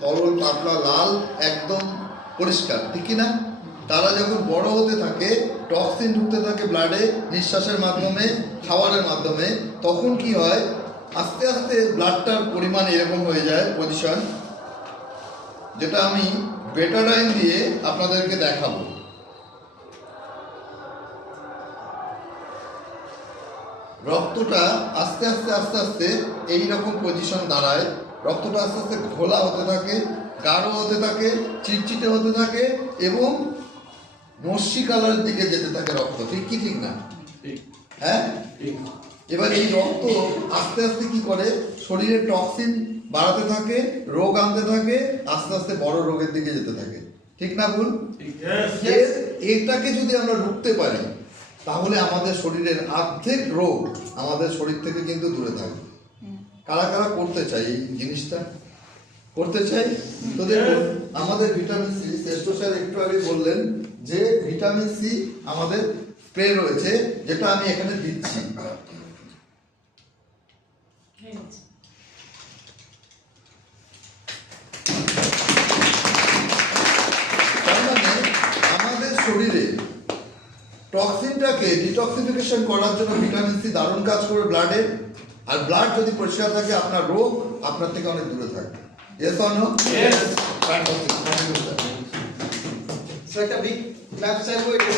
তরল পাতলা লাল একদম পরিষ্কার, ঠিক কি না? তারা যখন বড় হতে থাকে, টক্সিন ঢুকতে থাকে ব্লাডে, নিঃশ্বাসের মাধ্যমে, খাবারের মাধ্যমে, তখন কি হয়, আস্তে আস্তে ব্লাডটার পরিমাণ এরকম হয়ে যায় পজিশন, যেটা আমি বেটাডাইন দিয়ে আপনাদেরকে দেখাবো। রক্তটা আস্তে আস্তে আস্তে আস্তে এইরকম পজিশন দাঁড়ায়, রক্তটা আস্তে আস্তে ঘোলা হতে থাকে, গাঢ় হতে থাকে, চিটচিটে হতে থাকে এবং মসি কালারের দিকে যেতে থাকে রক্ত, ঠিক কি ঠিক না? হ্যাঁ, এবার এই রক্ত আস্তে আস্তে কি করে, শরীরে টক্সিন বাড়াতে থাকে, রোগ আনতে থাকে, আস্তে আস্তে বড় রোগের দিকে যেতে থাকে, ঠিক না ভুল? এটাকে যদি আমরা রুখতে পারি তাহলে আমাদের শরীরের অর্ধেক রোগ আমাদের শরীর থেকে কিন্তু দূরে থাকবে। কারা কারা করতে চাই এই জিনিসটা? করতে চাই তো দেখুন, আমাদের ভিটামিন সি, শ্রেষ্ঠ স্যার একটু আগে বললেন যে ভিটামিন সি আমাদের স্প্রে রয়েছে, যেটা আমি এখানে দিচ্ছি। তার মানে আমাদের শরীরে টক্সিনটাকে ডিটক্সিফিকেশন করার জন্য ভিটামিন সি দারুণ কাজ করে ব্লাডে, আর ব্লাড যদি পরিষ্কার থাকে আপনার রোগ আপনার থেকে অনেক দূরে থাকবে। Yes or no? Yes. Fantastic. Thank you, sir. So একটা big clap চাইবো এটা